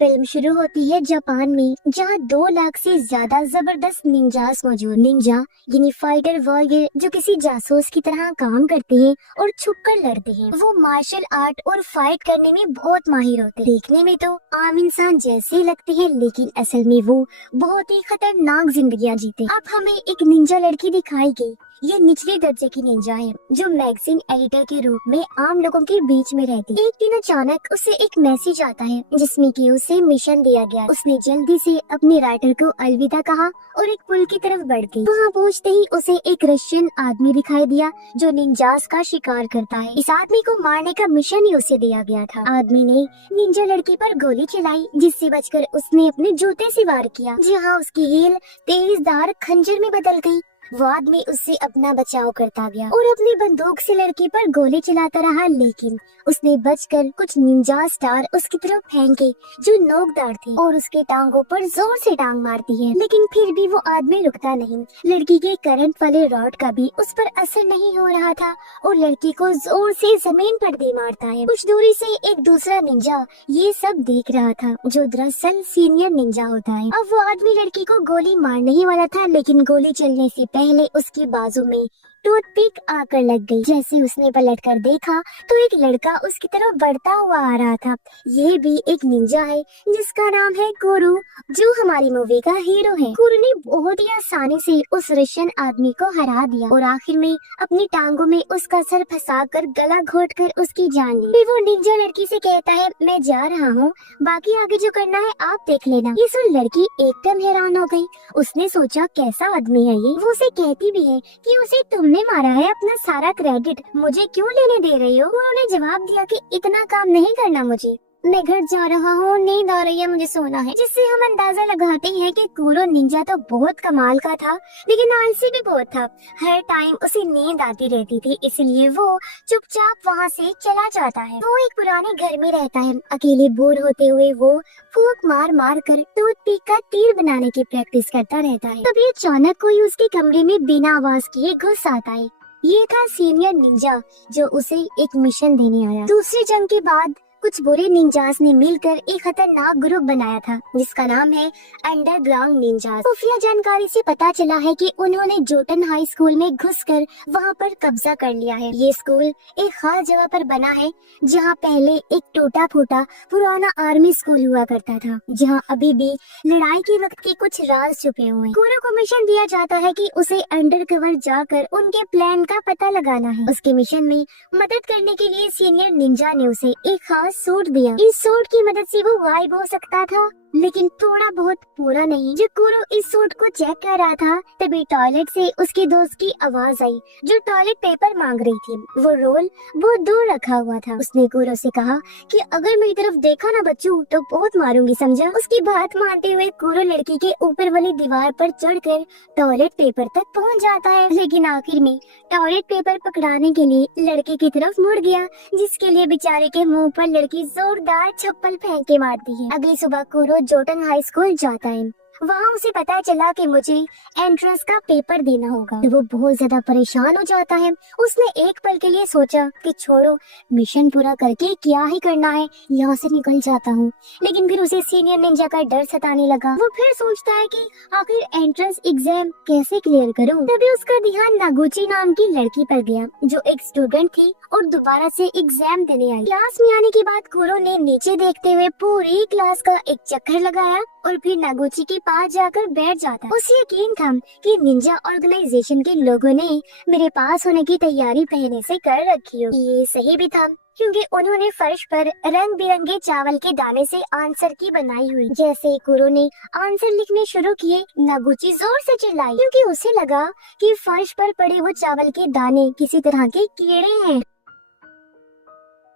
Film शुरू होती है जापान में, जहाँ 2 लाख से ज्यादा जबरदस्त निंजास मौजूद। निंजा यानी फाइटर वॉरियर, जो किसी जासूस की तरह काम करते हैं और छुपकर लड़ते हैं। वो मार्शल आर्ट और फाइट करने में बहुत माहिर होते हैं। देखने में तो आम इंसान जैसे लगते हैं, लेकिन असल में वो बहुत ही खतरनाक जिंदगियां जीते। अब हमें एक निंजा लड़की दिखाई गई। ये निचले दर्जे की निंजा है, जो मैगजीन एडिटर के रूप में आम लोगों के बीच में रहती है। एक दिन अचानक उसे एक मैसेज आता है, जिसमें कि उसे मिशन दिया गया। उसने जल्दी से अपने राइटर को अलविदा कहा और एक पुल की तरफ बढ़ गई। वहाँ पहुँचते ही उसे एक रशियन आदमी दिखाई दिया, जो निंजास का शिकार करता है। इस आदमी को मारने का मिशन ही उसे दिया गया था। आदमी ने निंजा लड़की पर गोली चलाई, जिससे बचकर उसने अपने जूते से वार किया, जहाँ उसकी हील तेजधार खंजर में बदल गई। वो आदमी उससे अपना बचाव करता गया और अपनी बंदूक से लड़की पर गोली चलाता रहा, लेकिन उसने बचकर कुछ निंजा स्टार उसकी तरफ फेंके, जो नोकदार थे और उसके टांगों पर जोर से टांग मारती है। लेकिन फिर भी वो आदमी रुकता नहीं। लड़की के करंट वाले रॉड का भी उस पर असर नहीं हो रहा था और लड़की को जोर से जमीन पर दे मारता है। कुछ दूरी से एक दूसरा निंजा ये सब देख रहा था, जो दरअसल सीनियर निंजा होता है। अब वो आदमी लड़की को गोली मारने ही वाला था, लेकिन गोली चलने से पहले उसकी बाजू में टूथपिक आकर लग गई। जैसे उसने पलट कर देखा तो एक लड़का उसकी तरफ बढ़ता हुआ आ रहा था। ये भी एक निंजा है, जिसका नाम है कुरु, जो हमारी मूवी का हीरो है। कुरु ने बहुत ही आसानी से उस रशियन आदमी को हरा दिया और आखिर में अपनी टांगों में उसका सर फंसाकर गला घोटकर उसकी जान ली। फिर वो निंजा लड़की से कहता है, मैं जा रहा हूँ, बाकी आगे जो करना है आप देख लेना। ये सुन लड़की एकदम हैरान हो गई। उसने सोचा कैसा आदमी है ये। वो उसे कहती भी है कि उसे तुमने मारा है, अपना सारा क्रेडिट मुझे क्यों लेने दे रही हो। उन्होंने जवाब दिया कि इतना काम नहीं करना मुझे, मैं घर जा रहा हूँ, नींद आ रही है, मुझे सोना है। जिससे हम अंदाजा लगाते हैं कि कुरो निंजा तो बहुत कमाल का था, लेकिन आलसी भी बहुत था। हर टाइम उसे नींद आती रहती थी, इसलिए वो चुपचाप वहाँ से चला जाता है। वो एक पुराने घर में रहता है। अकेले बोर होते हुए वो फूंक मार मार कर टूथपिक का तीर बनाने की प्रैक्टिस करता रहता है। तभी अचानक कोई उसके कमरे में बिना आवाज किए घुस आता है। ये था सीनियर निंजा, जो उसे एक मिशन देने आया। दूसरी जंग के बाद कुछ बुरे निंजास ने मिलकर एक खतरनाक ग्रुप बनाया था, जिसका नाम है अंडरग्राउंड निंजास। खुफिया जानकारी से पता चला है कि उन्होंने जोटन हाई स्कूल में घुसकर वहां पर कब्जा कर लिया है। ये स्कूल एक खास जगह पर बना है, जहां पहले एक टूटा फूटा पुराना आर्मी स्कूल हुआ करता था, जहां अभी भी लड़ाई के वक्त के कुछ राज छुपे हुए हैं। कुरो को मिशन दिया जाता है कि उसे अंडर कवर जाकर उनके प्लान का पता लगाना है। उसके मिशन में मदद करने के लिए सीनियर निंजा ने उसे एक खास सूट दिया। इस सूट की मदद से वो गायब हो सकता था, लेकिन थोड़ा बहुत पूरा नहीं। जब कुरो इस सूट को चेक कर रहा था, तभी टॉयलेट से उसके दोस्त की आवाज आई, जो टॉयलेट पेपर मांग रही थी। वो रोल बहुत दूर रखा हुआ था। उसने कुरो से कहा कि अगर मेरी तरफ देखा ना बच्चू, तो बहुत मारूंगी, समझा। उसकी बात मानते हुए कुरो लड़की के ऊपर वाली दीवार पर चढ़कर टॉयलेट पेपर तक पहुंच जाता है, लेकिन आखिर में टॉयलेट पेपर पकड़ाने के लिए लड़के की तरफ मुड़ गया, जिसके लिए बेचारे के मुंह पर लड़की जोरदार चप्पल फेंक के मारती है। अगली सुबह कुरो जोटन हाई स्कूल जाता है। वहाँ उसे पता चला कि मुझे एंट्रेंस का पेपर देना होगा। वो बहुत ज्यादा परेशान हो जाता है। उसने एक पल के लिए सोचा कि छोड़ो, मिशन पूरा करके क्या ही करना है, यहाँ से निकल जाता हूँ। लेकिन फिर उसे सीनियर निंजा का डर सताने लगा। वो फिर सोचता है कि आखिर एंट्रेंस एग्जाम कैसे क्लियर करूँ। तभी उसका ध्यान नागुची नाम की लड़की पर गया, जो एक स्टूडेंट थी और दोबारा से एग्जाम देने आई। क्लास में आने के बाद कुरो ने नीचे देखते हुए पूरी क्लास का एक चक्कर लगाया और फिर नागुची के पास जाकर बैठ जाता। उसे यकीन था कि निंजा ऑर्गेनाइजेशन के लोगों ने मेरे पास होने की तैयारी पहले से कर रखी हो। ये सही भी था, क्योंकि उन्होंने फर्श पर रंग बिरंगे चावल के दाने से आंसर की बनाई हुई। जैसे कुरो ने आंसर लिखने शुरू किए, नागुची जोर से चिल्लाई, क्योंकि उसे लगा कि फर्श पर पड़े वो चावल के दाने किसी तरह के कीड़े हैं।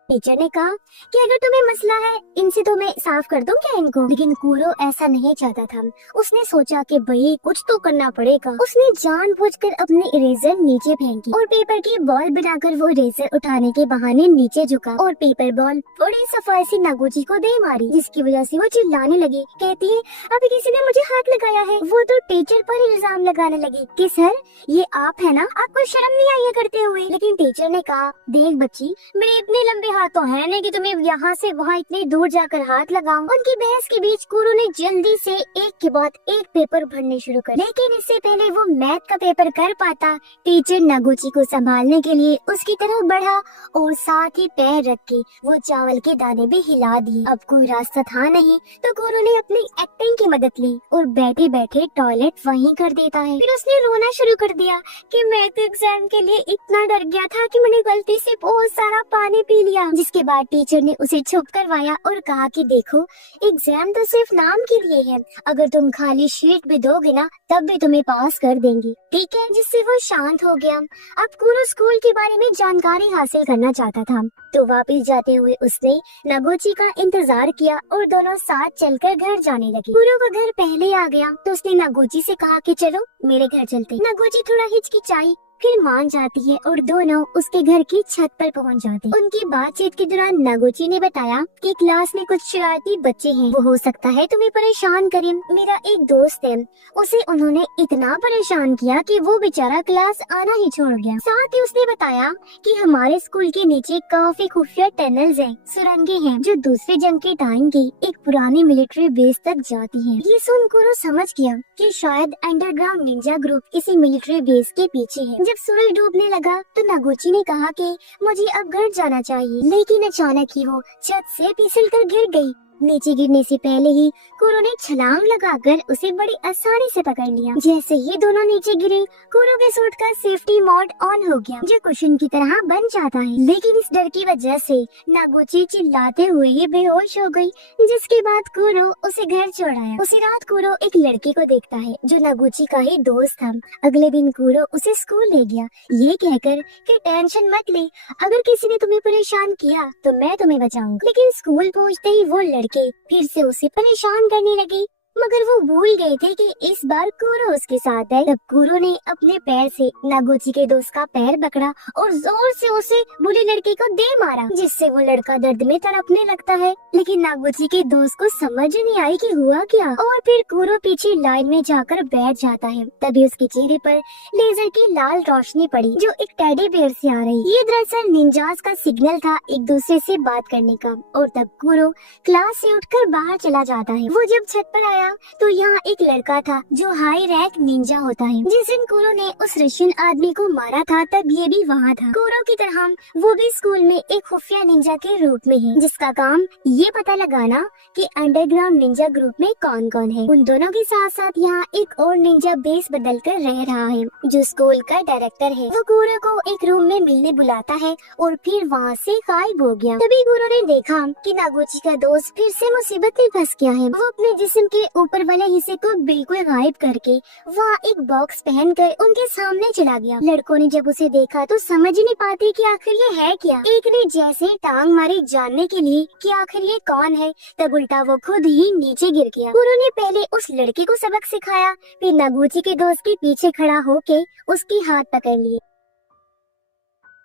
टीचर ने कहा कि अगर तुम्हें मसला है, इनसे तो मैं साफ कर दूं क्या इनको। लेकिन कुरो ऐसा नहीं चाहता था। उसने सोचा कि भाई कुछ तो करना पड़ेगा। उसने जानबूझकर अपनी इरेजर नीचे फेंकी और पेपर की बॉल बनाकर वो इरेजर उठाने के बहाने नीचे झुका और पेपर बॉल बड़ी सफाई से नागुची को दे मारी, जिसकी वजह से वो चिल्लाने लगी। कहती है, अभी किसी ने मुझे हाथ लगाया है। वो तो टीचर पर इल्जाम लगाने लगी कि सर ये आप है ना, आपको शर्म नहीं आई है करते हुए। लेकिन टीचर ने कहा, देख बच्ची, मेरे इतने लंबे बात तो है नहीं कि तुम्हें यहाँ से वहाँ इतनी दूर जाकर हाथ लगाऊं। उनकी बहस के बीच कुरु ने जल्दी से एक के बाद एक पेपर भरने शुरू कर, लेकिन इससे पहले वो मैथ का पेपर कर पाता, टीचर नागुची को संभालने के लिए उसकी तरफ बढ़ा और साथ ही पैर रख के वो चावल के दाने भी हिला दिए। अब कोई रास्ता था नहीं तो कुरु ने अपनी एक्टिंग की मदद ली और बैठे बैठे टॉयलेट वहीं कर देता है। फिर उसने रोना शुरू कर दिया कि मैं तो एग्जाम के लिए इतना डर गया था कि मैंने गलती से बहुत सारा पानी पी लिया। जिसके बाद टीचर ने उसे चुप करवाया और कहा कि देखो, एग्जाम तो सिर्फ नाम के लिए है, अगर तुम खाली शीट भी दोगे ना तब भी तुम्हें पास कर देंगी, ठीक है। जिससे वो शांत हो गया। अब कुरु स्कूल के बारे में जानकारी हासिल करना चाहता था, तो वापस जाते हुए उसने नागुची का इंतजार किया और दोनों साथ चलकर घर जाने लगे। कुरु का घर पहले आ गया तो उसने नागुची से कहा कि चलो मेरे घर चलते। नागुची थोड़ा हिचकिचाई, फिर मान जाती है और दोनों उसके घर की छत पर पहुंच जाते हैं। उनकी बातचीत के दौरान नागुची ने बताया कि क्लास में कुछ शरारती बच्चे हैं, वो हो सकता है तुम्हें परेशान करें। मेरा एक दोस्त है, उसे उन्होंने इतना परेशान किया कि वो बेचारा क्लास आना ही छोड़ गया। साथ ही उसने बताया कि हमारे स्कूल के नीचे काफी खुफिया टनल्स हैं, सुरंगें हैं जो दूसरे जंग के टाइम की एक पुरानी मिलिट्री बेस तक जाती हैं। ये सुन कुरु समझ गया कि शायद अंडरग्राउंड निंजा ग्रुप किसी मिलिट्री बेस के पीछे है। जब सूरज डूबने लगा तो नागुची ने कहा कि मुझे अब घर जाना चाहिए, लेकिन अचानक ही वो छत से फिसलकर गिर गई। नीचे गिरने से पहले ही कुरु ने छलांग लगाकर उसे बड़ी आसानी से पकड़ लिया। जैसे ही दोनों नीचे गिरे, कुरु के सूट का सेफ्टी मोड ऑन हो गया जो कुशन की तरह बन जाता है। लेकिन इस डर की वजह से नागुची चिल्लाते हुए ही बेहोश हो गई, जिसके बाद कुरु उसे घर छोड़ाया। उसी रात कुरु एक लड़के को देखता है जो नागुची का ही दोस्त था। अगले दिन कुरु उसे स्कूल ले गया, ये कहकर कि टेंशन मत ले, अगर किसी ने तुम्हें परेशान किया तो मैं तुम्हें बचाऊंगा। लेकिन स्कूल पहुँचते ही वो लड़के फिर से उसे परेशान करने लगे, मगर वो भूल गए थे कि इस बार कुरु उसके साथ है। तब कुरु ने अपने पैर से नागुची के दोस्त का पैर पकड़ा और जोर से उसे बुरे लड़के को दे मारा, जिससे वो लड़का दर्द में तड़पने लगता है। लेकिन नागुची के दोस्त को समझ नहीं आई कि हुआ क्या, और फिर कुरु पीछे लाइन में जाकर बैठ जाता है। तभी उसके चेहरे पर लेजर की लाल रोशनी पड़ी जो एक टेडी बेयर से आ रही। ये दरअसल निंजास का सिग्नल था एक दूसरे से बात करने का। और तब कुरु क्लास से उठकर बाहर चला जाता है। वो जब छत पर आया तो यहाँ एक लड़का था जो हाई रैंक निंजा होता है। जिस दिन कुरु ने उस रशियन आदमी को मारा था तब ये भी वहाँ था। कुरु की तरह वो भी स्कूल में एक खुफिया निंजा के रूप में है, जिसका काम ये पता लगाना कि अंडरग्राउंड निंजा ग्रुप में कौन कौन है। उन दोनों के साथ साथ यहाँ एक और निंजा बेस बदल कर रह रहा है जो स्कूल का डायरेक्टर है। वो कुरु को एक रूम में मिलने बुलाता है और फिर वहाँ से गायब हो गया। तभी कुरु ने देखा कि नागुची का दोस्त फिर से मुसीबत में फंस गया है। वो अपने जिस्म के ऊपर वाले हिस्से को बिल्कुल गायब करके वहाँ एक बॉक्स पहनकर उनके सामने चला गया। लड़कों ने जब उसे देखा तो समझ ही नहीं पाते कि आखिर ये है क्या। एक ने जैसे टांग मारी जानने के लिए कि आखिर ये कौन है, तब उल्टा वो खुद ही नीचे गिर गया। कुरु ने पहले उस लड़के को सबक सिखाया, फिर नागुची के दोस्त के पीछे खड़ा होके उसकी हाथ पकड़ लिए।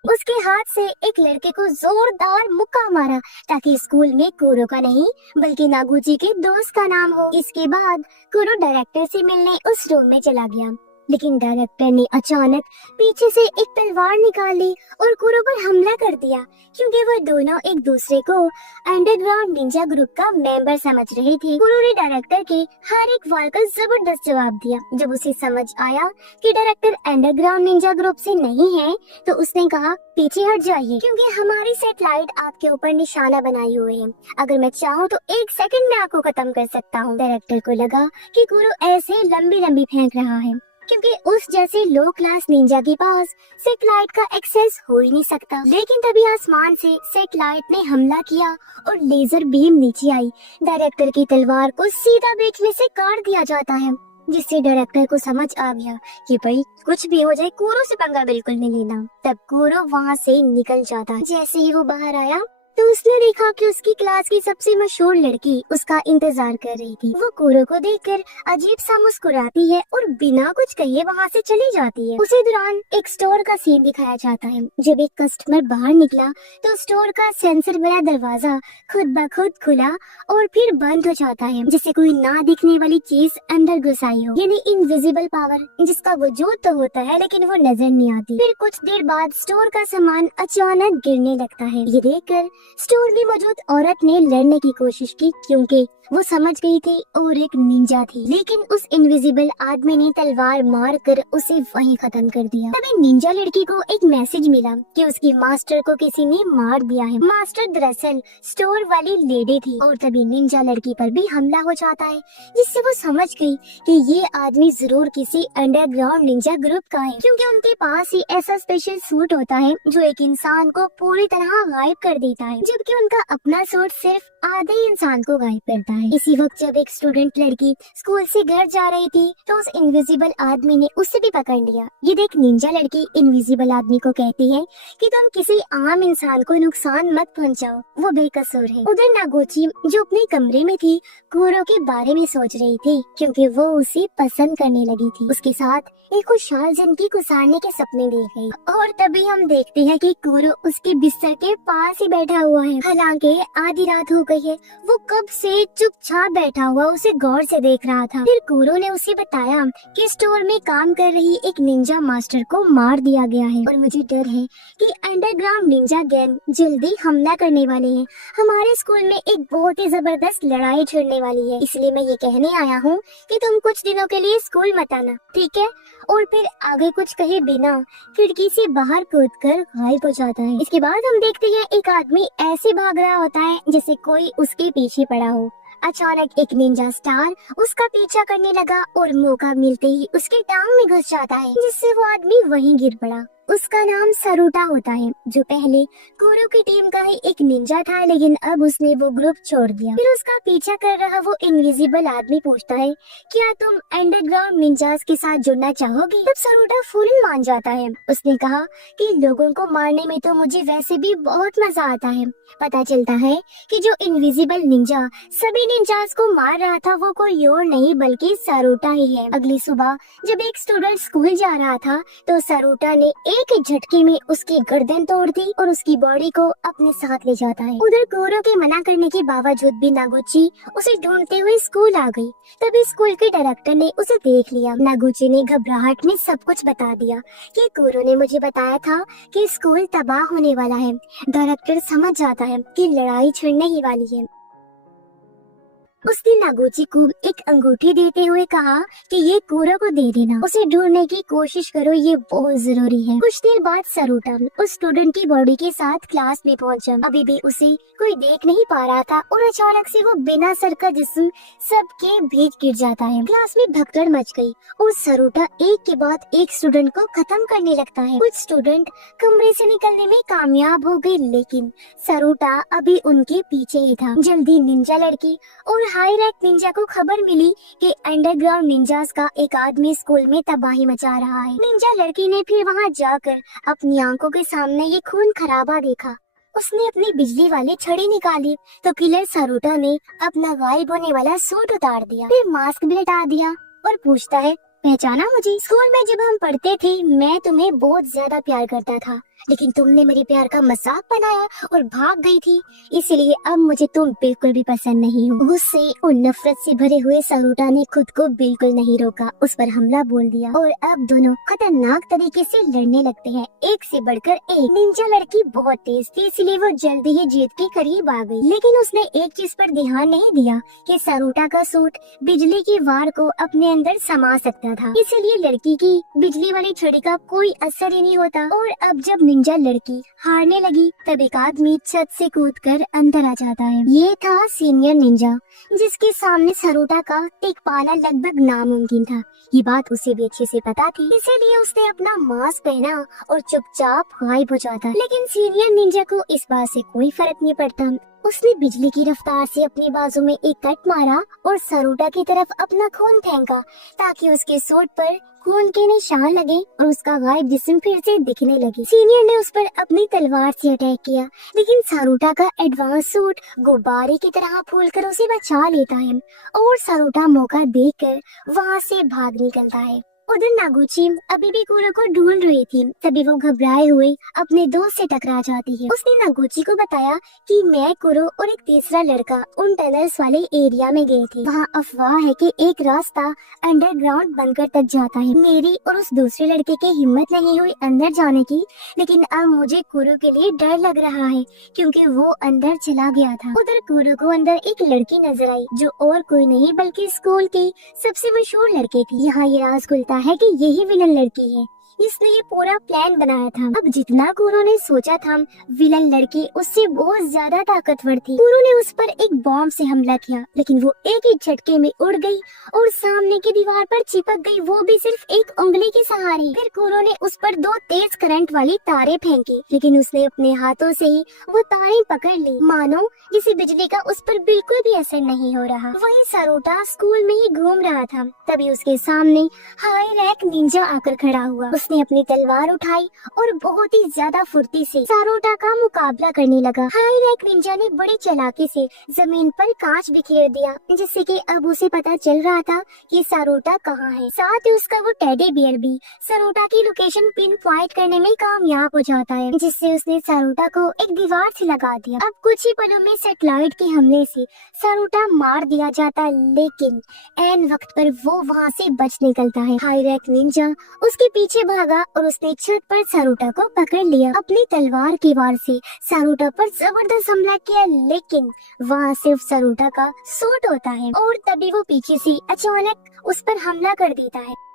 उसके हाथ से एक लड़के को जोरदार मुक्का मारा ताकि स्कूल में कुरु का नहीं बल्कि नागुची के दोस्त का नाम हो। इसके बाद कुरु डायरेक्टर से मिलने उस रूम में चला गया, लेकिन डायरेक्टर ने अचानक पीछे से एक तलवार निकाल ली और कुरु पर हमला कर दिया, क्योंकि वो दोनों एक दूसरे को अंडरग्राउंड निंजा ग्रुप का मेंबर समझ रहे थे। कुरु ने डायरेक्टर के हर एक वार का जबरदस्त जवाब दिया। जब उसे समझ आया कि डायरेक्टर अंडरग्राउंड निंजा ग्रुप से नहीं है तो उसने कहा, पीछे हट जाइए, क्योंकि हमारी सैटेलाइट आपके ऊपर निशाना बनाए हुए है। अगर मैं चाहूँ तो 1 सेकंड में आपको खत्म कर सकता हूँ। डायरेक्टर को लगा कि कुरु ऐसे लंबी लंबी फेंक रहा है, क्योंकि उस जैसे लो क्लास निंजा के पास सैटेलाइट का एक्सेस हो ही नहीं सकता। लेकिन तभी आसमान से सैटेलाइट ने हमला किया और लेजर बीम नीचे आई। डायरेक्टर की तलवार को सीधा बीच में से काट दिया जाता है, जिससे डायरेक्टर को समझ आ गया कि भाई कुछ भी हो जाए कुरु से पंगा बिल्कुल नहीं लेना। तब कुरु वहाँ से निकल जाता। जैसे ही वो बाहर आया तो उसने देखा कि उसकी क्लास की सबसे मशहूर लड़की उसका इंतजार कर रही थी। वो कुरु को देखकर अजीब सा मुस्कुराती है और बिना कुछ कहे वहाँ से चली जाती है। उसी दौरान एक स्टोर का सीन दिखाया जाता है। जब एक कस्टमर बाहर निकला तो स्टोर का सेंसर वाला दरवाजा खुद ब खुद खुला और फिर बंद हो जाता है, जिससे कोई ना दिखने वाली चीज अंदर घुस आई हो, यानी इनविजिबल पावर, जिसका वजूद तो होता है लेकिन वो नजर नहीं आती। फिर कुछ देर बाद स्टोर का सामान अचानक गिरने लगता है। ये देखकर स्टोर में मौजूद औरत ने लड़ने की कोशिश की क्योंकि वो समझ गई थी और एक निंजा थी, लेकिन उस इनविजिबल आदमी ने तलवार मार कर उसे वहीं खत्म कर दिया। तभी निंजा लड़की को एक मैसेज मिला कि उसकी मास्टर को किसी ने मार दिया है। मास्टर दरअसल स्टोर वाली लेडी थी और तभी निंजा लड़की पर भी हमला हो जाता है, जिससे वो समझ गई कि ये आदमी जरूर किसी अंडरग्राउंड निंजा ग्रुप का है, क्योंकि उनके पास ही ऐसा स्पेशल सूट होता है जो एक इंसान को पूरी तरह गायब कर देता है, जबकि उनका अपना सूट सिर्फ आधे इंसान को गायब करता है। इसी वक्त जब एक स्टूडेंट लड़की स्कूल से घर जा रही थी तो उस इनविजिबल आदमी ने उसे भी पकड़ लिया। ये देख निंजा लड़की इनविजिबल आदमी को कहती है कि तुम किसी आम इंसान को नुकसान मत पहुंचाओ, वो बेकसूर है। उधर नागोची जो अपने कमरे में थी कुरो के बारे में सोच रही थी, क्योंकि वो उसे पसंद करने लगी थी। उसके साथ एक खुशहाल जिंदगी गुजारने के सपने देख रही और तभी हम देखते हैं कि कुरो उसके बिस्तर के पास ही बैठा हुआ है। हालांकि आधी रात हो गई है, वो कब से चुपचाप बैठा हुआ उसे गौर से देख रहा था। फिर कुरो ने उसे बताया कि स्टोर में काम कर रही एक निंजा मास्टर को मार दिया गया है और मुझे डर है कि अंडरग्राउंड निंजा गैंग जल्दी हमला करने वाले हैं। हमारे स्कूल में एक बहुत ही जबरदस्त लड़ाई छिड़ने वाली है, इसलिए मैं ये कहने आया हूँ कि तुम कुछ दिनों के लिए स्कूल मत आना, ठीक है? और फिर आगे कुछ कहे बिना खिड़की से बाहर कूदकर गायब हो जाता है। इसके बाद हम देखते हैं एक आदमी ऐसे भाग रहा होता है जैसे कोई उसके पीछे पड़ा हो। अचानक एक निंजा स्टार उसका पीछा करने लगा और मौका मिलते ही उसके टांग में घुस जाता है, जिससे वो आदमी वहीं गिर पड़ा। उसका नाम सरुटा होता है, जो पहले कुरो की टीम का ही एक निंजा था, लेकिन अब उसने वो ग्रुप छोड़ दिया। फिर उसका पीछा कर रहा वो इनविजिबल आदमी पूछता है, क्या तुम अंडरग्राउंड निंजास के साथ जुड़ना चाहोगी? तब सरुटा फौरन मान जाता है। उसने कहा कि लोगों को मारने में तो मुझे वैसे भी बहुत मजा आता है। पता चलता है कि जो इनविजिबल निंजा सभी निंजास को मार रहा था वो कोई और नहीं बल्कि सरुटा ही है। अगली सुबह जब एक स्टूडेंट स्कूल जा रहा था तो सरुटा ने एक ही झटके में उसकी गर्दन तोड़ दी और उसकी बॉडी को अपने साथ ले जाता है। उधर कुरो के मना करने के बावजूद भी नागुची उसे ढूंढते हुए स्कूल आ गई। तभी स्कूल के डायरेक्टर ने उसे देख लिया। नागुची ने घबराहट में सब कुछ बता दिया कि कुरो ने मुझे बताया था कि स्कूल तबाह होने वाला है। डायरेक्टर समझ जाता है कि लड़ाई छिड़ने ही वाली है। उसने नागुची को एक अंगूठी देते हुए कहा कि ये कुरो को दे देना, उसे ढूंढने की कोशिश करो, ये बहुत जरूरी है। कुछ देर बाद सरुटा उस स्टूडेंट की बॉडी के साथ क्लास में पहुंचा। अभी भी उसे कोई देख नहीं पा रहा था और अचानक से वो बिना सर का जिस्म सबके बीच गिर जाता है। क्लास में भगदड़ मच गई और सरुटा एक के बाद एक स्टूडेंट को खत्म करने लगता है। कुछ स्टूडेंट कमरे से निकलने में कामयाब हो गए, लेकिन सरुटा अभी उनके पीछे ही था। जल्दी निंजा लड़की और हाई रैंक निंजा को खबर मिली कि अंडरग्राउंड निंजास का एक आदमी स्कूल में तबाही मचा रहा है। निंजा लड़की ने फिर वहां जाकर अपनी आंखों के सामने ये खून खराबा देखा। उसने अपनी बिजली वाली छड़ी निकाली तो किलर सरुटा ने अपना गायब होने वाला सूट उतार दिया, फिर मास्क भी हटा दिया और पूछता है, पहचाना मुझे? स्कूल में जब हम पढ़ते थे मैं तुम्हें बहुत ज्यादा प्यार करता था, लेकिन तुमने मेरे प्यार का मजाक बनाया और भाग गई थी, इसलिए अब मुझे तुम बिल्कुल भी पसंद नहीं हो। गुस्से और नफरत से भरे हुए सरुटा ने खुद को बिल्कुल नहीं रोका, उस पर हमला बोल दिया और अब दोनों खतरनाक तरीके से लड़ने लगते हैं, एक से बढ़कर एक। निंजा लड़की बहुत तेज थी, इसलिए वो जल्दी ही जीत के करीब आ गई, लेकिन उसने एक चीज पर ध्यान नहीं दिया कि सरुटा का सूट बिजली की वार को अपने अंदर समा सकता था, इसलिए लड़की की बिजली वाली छड़ी का कोई असर ही नहीं होता। और अब जब निंजा लड़की हारने लगी तब एक आदमी छत से कूदकर अंदर आ जाता है। ये था सीनियर निंजा, जिसके सामने सरुटा का टिक पाना लगभग नामुमकिन था। ये बात उसे भी अच्छे से पता थी, इसीलिए उसने अपना मास्क पहना और चुपचाप गायब हो जाता। लेकिन सीनियर निंजा को इस बात से कोई फर्क नहीं पड़ता। उसने बिजली की रफ्तार से अपनी बाजू में एक कट मारा और सरुटा की तरफ अपना खून फेंका ताकि उसके सूट पर खून के निशान लगे और उसका गायब जिस्म फिर से दिखने लगे। सीनियर ने उस पर अपनी तलवार से अटैक किया, लेकिन सरुटा का एडवांस सूट गुब्बारे की तरह फूलकर उसे बचा लेता है और सरुटा मौका देखकर वहां से भाग निकलता है। उधर नागुची अभी भी कुरो को ढूंढ रही थी। तभी वो घबराए हुए अपने दोस्त से टकरा जाती है। उसने नागुची को बताया कि मैं, कुरो और एक तीसरा लड़का उन टनल्स वाले एरिया में गए थे। वहाँ अफवाह है कि एक रास्ता अंडरग्राउंड बनकर तक जाता है। मेरी और उस दूसरे लड़के की हिम्मत नहीं हुई अंदर जाने की, लेकिन अब मुझे कुरो के लिए डर लग रहा है क्योंकि वो अंदर चला गया था। उधर कुरो को अंदर एक लड़की नजर आई जो और कोई नहीं बल्कि स्कूल की सबसे मशहूर लड़की थी। यहाँ ये राज खुलता है कि यही विलन लड़की है, इसने ये पूरा प्लान बनाया था। अब जितना कुरो ने सोचा था, विलन लड़की उससे बहुत ज्यादा ताकतवर थी। कुरो ने उस पर एक बॉम्ब से हमला किया, लेकिन वो एक ही झटके में उड़ गई और सामने की दीवार पर चिपक गई, वो भी सिर्फ एक उंगली के सहारे। फिर कुरो ने उस पर 2 तेज करंट वाली तारे फेंकी, लेकिन उसने अपने हाथों से ही वो तारें पकड़ ली, मानो किसी बिजली का उस पर बिल्कुल भी असर नहीं हो रहा। वहीं सारोटा स्कूल में ही घूम रहा था, तभी उसके सामने हाई रैंक निंजा आकर खड़ा हुआ। उसने अपनी तलवार उठाई और बहुत ही ज्यादा फुर्ती से सारोटा का मुकाबला करने लगा। हाई रैंक निंजा ने बड़ी चालाकी से जमीन पर कांच बिखेर दिया, जिससे कि अब उसे पता चल रहा था कि सारोटा कहाँ है। साथ ही उसका वो टेडी बियर भी सारोटा की लोकेशन पिन पॉइंट करने में कामयाब हो जाता है, जिससे उसने सारोटा को एक दीवार से लगा दिया। अब कुछ ही पलों में सैटेलाइट के हमले से सारोटा मार दिया जाता, लेकिन एन वक्त पर वो वहाँ से बच निकलता है। हाई रैंक निंजा उसके पीछे भागा और उसने छत पर सारोटा को पकड़ लिया। अपनी तलवार की वार से सारोटा पर जबरदस्त हमला किया, लेकिन वहाँ सिर्फ सारोटा का सूट होता है और तभी वो पीछे से अचानक उस पर हमला कर देता है।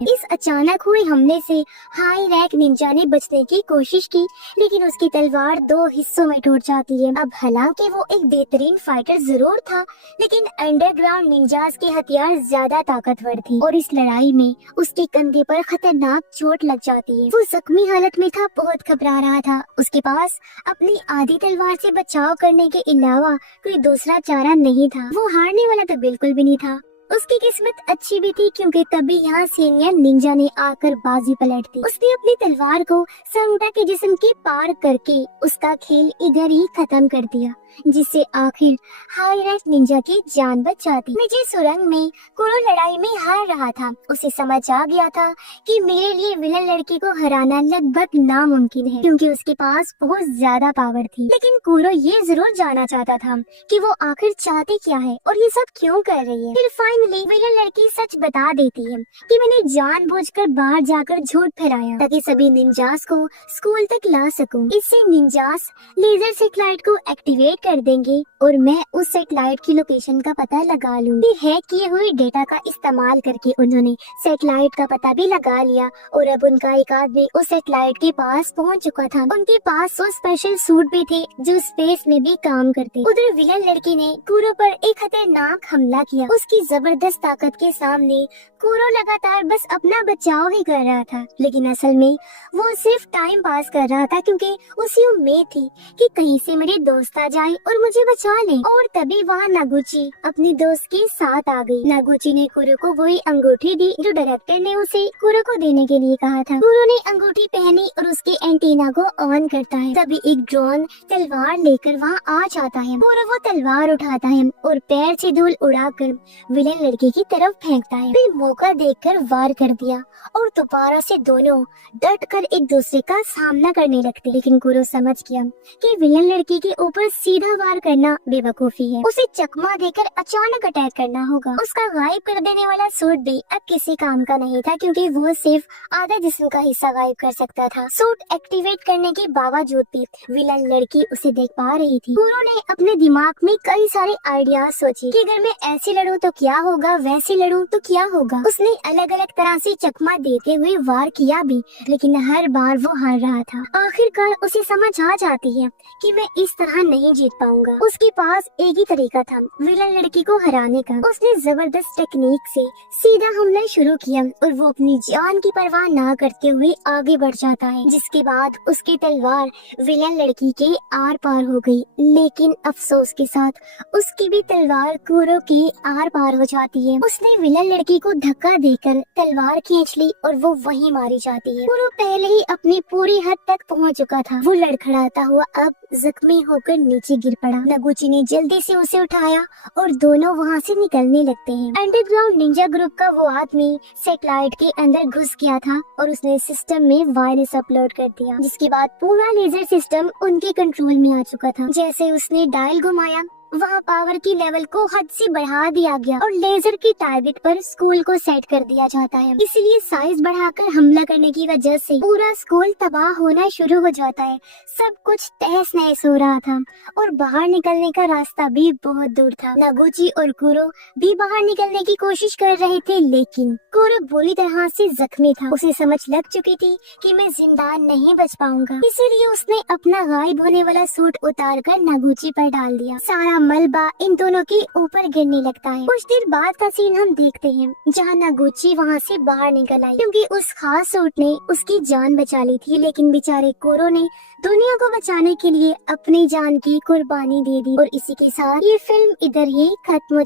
इस अचानक हुए हमले से हाई रैंक निंजा ने बचने की कोशिश की, लेकिन उसकी तलवार 2 हिस्सों में टूट जाती है। अब हालांकि वो एक बेहतरीन फाइटर जरूर था, लेकिन अंडरग्राउंड निंजास के हथियार ज्यादा ताकतवर थे और इस लड़ाई में उसके कंधे पर खतरनाक चोट लग जाती है। वो जख्मी हालत में था, बहुत घबरा रहा था। उसके पास अपनी आधी तलवार से बचाव करने के अलावा कोई दूसरा चारा नहीं था। वो हारने वाला तो बिल्कुल भी नहीं था। उसकी किस्मत अच्छी भी थी क्योंकि तभी यहाँ सीनियर निंजा ने आकर बाजी पलट दी। उसने अपनी तलवार को सारोटा के जिस्म के पार करके उसका खेल इधर ही खत्म कर दिया, जिससे आखिर हाई रैंक निंजा की जान बच जाती। निजी सुरंग में कुरो लड़ाई में हार रहा था। उसे समझ आ गया था कि मेरे लिए विलन लड़की को हराना लगभग नामुमकिन है, क्योंकि उसके पास बहुत ज्यादा पावर थी। लेकिन कुरो ये जरूर जानना चाहता था कि वो आखिर चाहती क्या है और ये सब क्यों कर रही है। फिर फाइनली विलन लड़की सच बता देती है कि मैंने जानबूझकर बाहर जाकर झूठ फैलाया ताकि सभी निंजास को स्कूल तक ला सकूं। इससे निंजास लेजर सैटेलाइट को एक्टिवेट कर देंगे और मैं उस सैटेलाइट की लोकेशन का पता लगा लूंगी। हैक किए हुए डेटा का इस्तेमाल करके उन्होंने सैटेलाइट का पता भी लगा लिया और अब उनका एक आदमी उस सैटेलाइट के पास पहुंच चुका था। उनके पास वो स्पेशल सूट भी थे जो स्पेस में भी काम करते। उधर विलन लड़की ने कुरो पर एक खतरनाक हमला किया। उसकी जबरदस्त ताकत के सामने कुरो लगातार बस अपना बचाव ही कर रहा था, लेकिन असल में वो सिर्फ टाइम पास कर रहा था क्योंकि उसे उम्मीद थी कि कहीं से मेरे दोस्त आ जाए और मुझे बचा ले। और तभी वहाँ नागुची अपनी दोस्त के साथ आ गई। नागुची ने कुरो को वही अंगूठी दी जो डायरेक्टर ने उसे कुरो को देने के लिए कहा था। कुरो ने अंगूठी पहनी और उसके एंटीना को ऑन करता है। तभी एक ड्रोन तलवार लेकर वहाँ आ जाता है। कुरो वो तलवार उठाता है और पैर से धूल उड़ाकर विलन लड़की की तरफ फेंकता है। फिर मौका देखकर वार कर दिया और दोबारा से दोनों डट कर एक दूसरे का सामना करने लगते। लेकिन कुरो समझ गया कि विलन लड़की के ऊपर सीधा वार करना बेवकूफी है। उसे चकमा देकर अचानक अटैक करना होगा। उसका गायब कर देने वाला सूट भी अब किसी काम का नहीं था क्योंकि वो सिर्फ आधा जिस्म का हिस्सा गायब कर सकता था। सूट एक्टिवेट करने के बावजूद भी विलन लड़की उसे देख पा रही थी। कुरो ने अपने दिमाग में कई सारे आइडियाज सोचे कि अगर मैं ऐसे लड़ूं तो क्या होगा, वैसे लड़ूं तो क्या होगा। उसने अलग अलग तरह से चकमा देते हुए वार किया भी, लेकिन हर बार वो हार रहा था। आखिरकार उसे समझ आ जाती है कि मैं इस तरह नहीं जीत पाऊंगा। उसके पास एक ही तरीका था विलन लड़की को हराने का। उसने जबरदस्त टेक्निक से सीधा हमला शुरू किया और वो अपनी जान की परवाह ना करते हुए आगे बढ़ जाता है, जिसके बाद उसकी तलवार विलन लड़की के आर पार हो गई। लेकिन अफसोस के साथ उसकी भी तलवार कुरो के आर पार हो जाती है। उसने विलन लड़की को धक्का देकर तलवार खींच ली और वो वहीं मारी जाती है। कुरो पहले ही अपनी पूरी हद तक पहुंच चुका था। वो लड़खड़ाता हुआ अब जख्मी होकर नीचे गिर पड़ा। नगुची ने जल्दी से उसे उठाया और दोनों वहाँ से निकलने लगते हैं। अंडरग्राउंड निंजा ग्रुप का वो आदमी सैटेलाइट के अंदर घुस गया था और उसने सिस्टम में वायरस अपलोड कर दिया, जिसके बाद पूरा लेजर सिस्टम उनके कंट्रोल में आ चुका था। जैसे उसने डायल घुमाया, वहाँ पावर की लेवल को हद से बढ़ा दिया गया और लेजर की टारगेट पर स्कूल को सेट कर दिया जाता है। इसलिए साइज बढ़ाकर हमला करने की वजह से पूरा स्कूल तबाह होना शुरू हो जाता है। सब कुछ तहस नहस हो रहा था और बाहर निकलने का रास्ता भी बहुत दूर था। नगुची और कुरो भी बाहर निकलने की कोशिश कर रहे थे, लेकिन कुरो बुरी तरह से जख्मी था। उसे समझ लग चुकी थी कि मैं जिंदा नहीं बच पाऊंगा, इसीलिए उसने अपना गायब होने वाला सूट उतार कर नगुची पर डाल दिया। सारा मलबा इन दोनों के ऊपर गिरने लगता है। कुछ देर बाद का सीन हम देखते हैं जहाँ नगुची वहाँ से बाहर निकल आई, क्योंकि उस खास सूट ने उसकी जान बचा ली थी। लेकिन बेचारे कुरो ने दुनिया को बचाने के लिए अपनी जान की कुर्बानी दे दी। और इसी के साथ ये फिल्म इधर ही खत्म हो